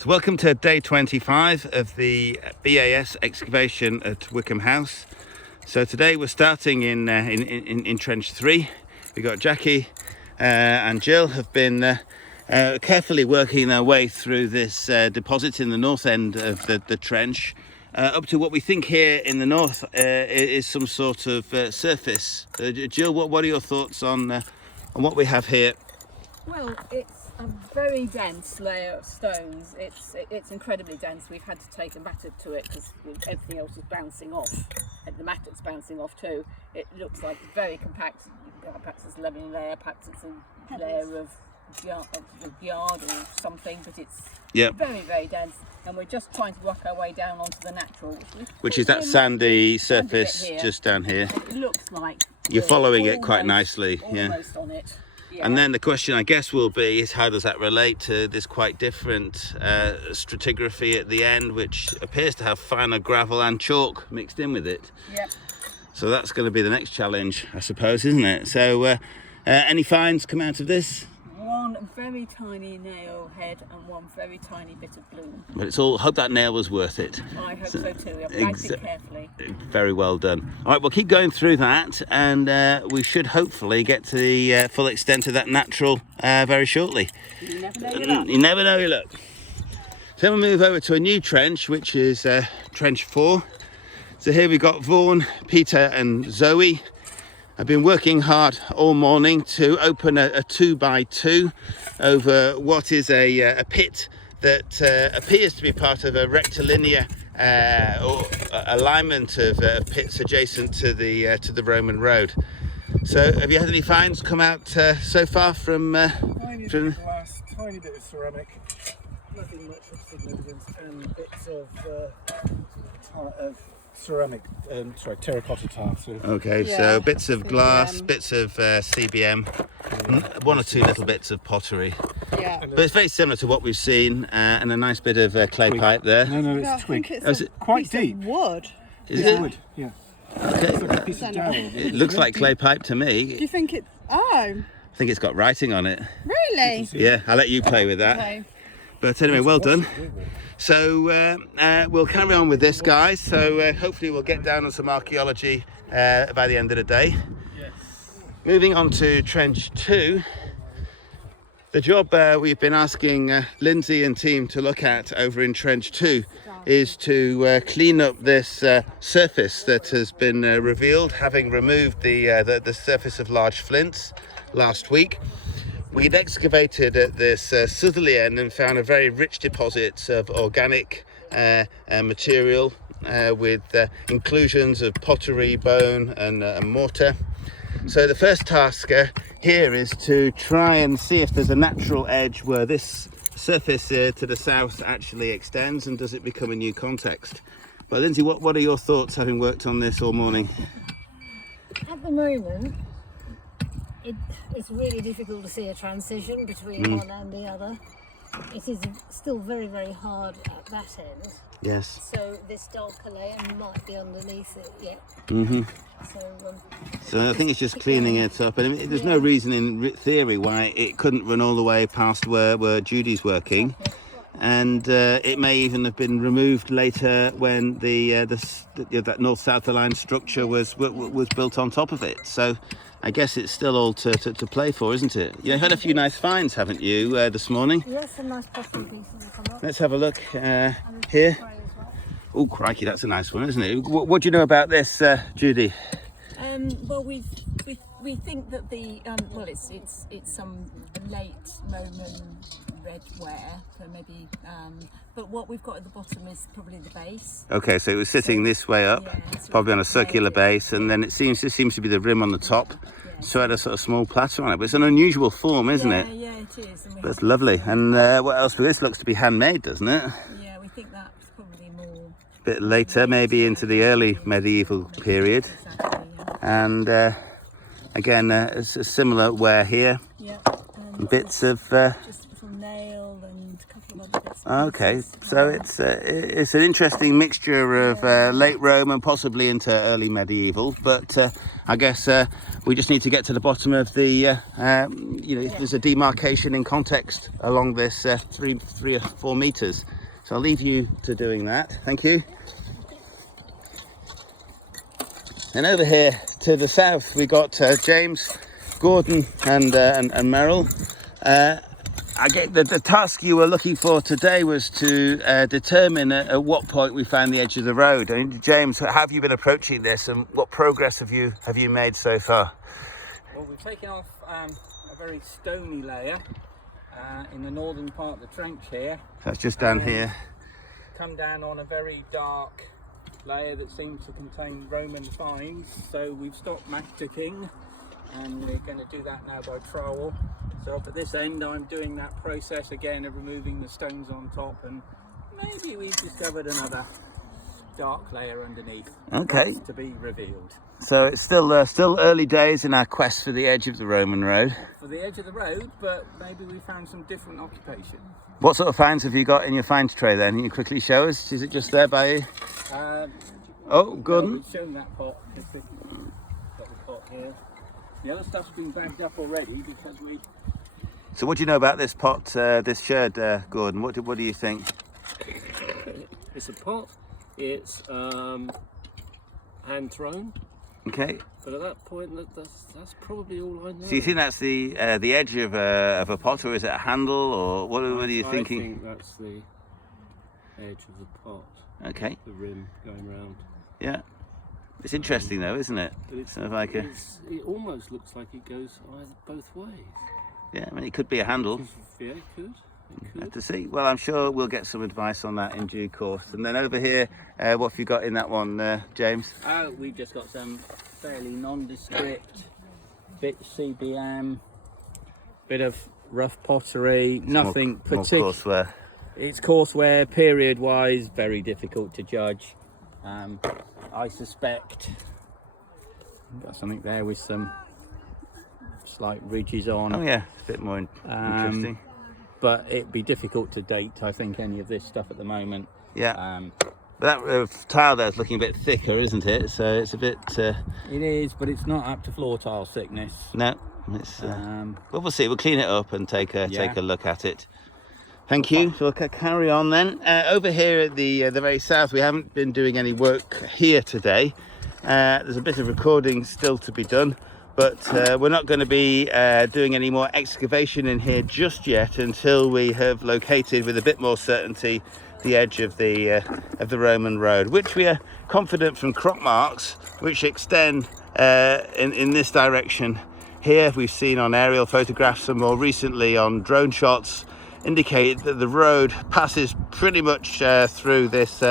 So welcome to day 25 of the BAS excavation at Wickham House. So today we're starting in trench 3. We've got Jackie and Jill have been carefully working their way through this deposit in the north end of the trench up to what we think here in the north is some sort of surface. Jill, what are your thoughts on what we have here? Well, it's a very dense layer of stones. It's incredibly dense. We've had to take a mattock to it because everything else is bouncing off, and the mattock's bouncing off too. It looks like very compact. Perhaps it's a 11 layer, perhaps it's a layer of yard or something, but it's very, very dense. And we're just trying to work our way down onto the natural, which is that sandy surface just down here. It looks like you're following it quite nicely, almost on it. Yeah. And then the question, I guess, will be is how does that relate to this quite different stratigraphy at the end, which appears to have finer gravel and chalk mixed in with it. Yeah. So that's going to be the next challenge, I suppose, isn't it? So any finds come out of this? One very tiny nail head and one very tiny bit of bloom. But it's all, hope that nail was worth it. I hope so too. I've bagged it carefully. Very well done. All right, we'll keep going through that, and we should hopefully get to the full extent of that natural very shortly. You never know your luck. You never know your luck. So we'll move over to a new trench, which is trench 4. So here we've got Vaughan, Peter and Zoe. I've been working hard all morning to open a 2x2 over what is a pit that appears to be part of a rectilinear or alignment of pits adjacent to the Roman road. So have you had any finds come out so far from tiny bit of glass, tiny bit of ceramic, nothing much of significance, and bits of ceramic, terracotta tar. Okay, so bits of glass, bits of CBM, one or two little bits of pottery. Yeah. But it's very similar to what we've seen, and a nice bit of clay pipe there. No, it's twig. Is it quite deep? Wood. Is it? Wood, yeah. Okay. It's like a piece of dowel. It looks like clay pipe to me. Do you think it? Oh, I think it's got writing on it. really? Yeah, I'll let you play with that. Okay. But anyway, well done. So we'll carry on with this, guys. So hopefully we'll get down on some archaeology by the end of the day. Yes. Moving on to trench 2. The job we've been asking Lindsay and team to look at over in trench 2 is to clean up this surface that has been revealed, having removed the surface of large flints last week. We'd excavated at this southerly end and found a very rich deposit of organic material with inclusions of pottery, bone and mortar. So the first task here is to try and see if there's a natural edge where this surface to the south actually extends, and does it become a new context. But Lindsay, what are your thoughts having worked on this all morning? At the moment, it's really difficult to see a transition between one and the other. It is still very, very hard at that end. Yes. So this darker layer might be underneath it yet. Mm-hmm. So I think it's just cleaning it up. And I mean, there's no reason in theory why it couldn't run all the way past where Judy's working. And it may even have been removed later when that north-south aligned structure was built on top of it. So I guess it's still all to play for, isn't it? You've had a few nice finds, haven't you, this morning? Yes, some nice pottery pieces have come up. Let's have a look here. Oh, crikey, that's a nice one, isn't it? What do you know about this, Judy? Well, we think that the it's some late Roman red ware, so maybe. But what we've got at the bottom is probably the base. Okay, so it was sitting this way up, probably on a circular base, and then it seems to be the rim on the top. So it had a sort of small platter on it, but it's an unusual form, isn't it? Yeah, it is. But it's lovely. And what else? This looks to be handmade, doesn't it? Yeah, we think that's probably more. A bit later, maybe into the early medieval period. Exactly, yeah. And again, it's a similar wear here. Yeah. Bits of Just a little nail and a couple of Okay, so it's an interesting mixture of late Roman, possibly into early medieval. But I guess we just need to get to the bottom of the, if there's a demarcation in context along this 3 or 4 meters. So I'll leave you to doing that. Thank you. And over here to the south, we got James, Gordon, and Merrill. I get the task you were looking for today was to determine at what point we found the edge of the road. I mean, James, how have you been approaching this, and what progress have you made so far? Well, we've taken off a very stony layer in the northern part of the trench here. That's just down here. Come down on a very dark layer that seems to contain Roman finds. So we've stopped matchsticking, and we're going to do that now by trowel. So up at this end, I'm doing that process again of removing the stones on top, and maybe we've discovered another dark layer underneath. Okay. That's to be revealed. So it's still early days in our quest for the edge of the Roman road. For the edge of the road, but maybe we found some different occupation. What sort of finds have you got in your finds tray then? Can you quickly show us? Is it just there by you? Oh, Gordon. We've shown that pot. Got the pot here. The other stuff's been bagged up already because we... So what do you know about this pot, this sherd, Gordon? What do you think? It's a pot. It's hand thrown. Okay. But at that point, that's probably all I know. So you think that's the edge of a pot, or is it a handle, or what are you thinking? I think that's the edge of the pot. Okay. The rim going round. Yeah. It's interesting though, isn't it? It's sort of like it almost looks like it goes both ways. Yeah, I mean it could be a handle. Yeah, it could. Have to see. Well, I'm sure we'll get some advice on that in due course. And then over here, what have you got in that one, James? We've just got some fairly nondescript bit CBM, bit of rough pottery, nothing particular. Courseware. It's courseware, period-wise, very difficult to judge. I suspect got something there with some slight ridges on. Oh yeah, a bit more interesting. But it'd be difficult to date, I think, any of this stuff at the moment. Yeah. But that tile there's looking a bit thicker, isn't it? So it's a bit... It is, but it's not up to floor tile thickness. No. It's, well, we'll see. We'll clean it up and take a look at it. Thank you. So we'll carry on then. Over here at the very south, we haven't been doing any work here today. There's a bit of recording still to be done. But we're not going to be doing any more excavation in here just yet until we have located with a bit more certainty the edge of the Roman road, which we are confident from crop marks which extend in this direction. Here we've seen on aerial photographs and more recently on drone shots indicate that the road passes pretty much through this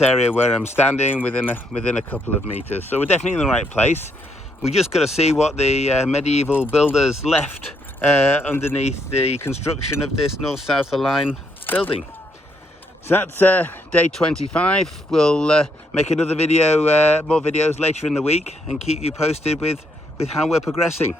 area where I'm standing within a couple of meters. So we're definitely in the right place. We just got to see what the medieval builders left underneath the construction of this north-south aligned building. So that's day 25. We'll make another video, more videos later in the week, and keep you posted with how we're progressing.